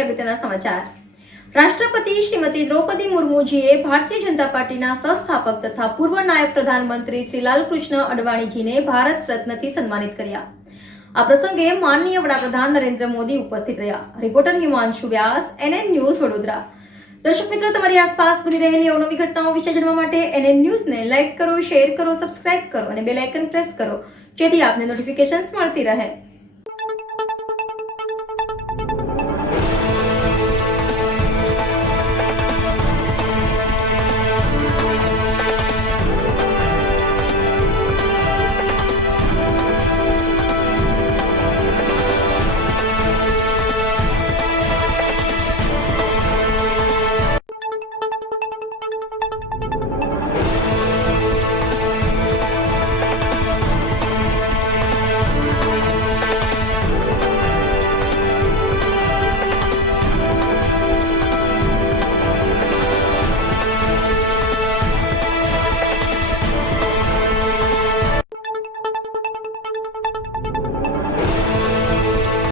જોઈએ અગત્યના સમાચાર। રાષ્ટ્રપતિ શ્રીમતી દ્રૌપદી મુર્મુજીએ ભારતીય જનતા પાર્ટીના સહસ્થાપક તથા પૂર્વ નાયબ પ્રધાનમંત્રી શ્રી લાલકૃષ્ણ અડવાણીજીને ભારત રત્નથી સન્માનિત કર્યા। આ પ્રસંગે માનનીય વડાપ્રધાન નરેન્દ્ર મોદી ઉપસ્થિત રહ્યા। રિપોર્ટર હિમાંશુ વ્યાસ, NN ન્યૂઝ વડોદરા। દર્શક મિત્રો, તમારી આસપાસ બની રહેલી અવનવી ઘટનાઓ વિશે જાણવા માટે NN ન્યૂઝને લાઇક કરો, શેર કરો, સબસ્ક્રાઇબ કરો અને બેલ આઇકન પ્રેસ કરો, જેથી આપને નોટિફિકેશન્સ મળતી રહે।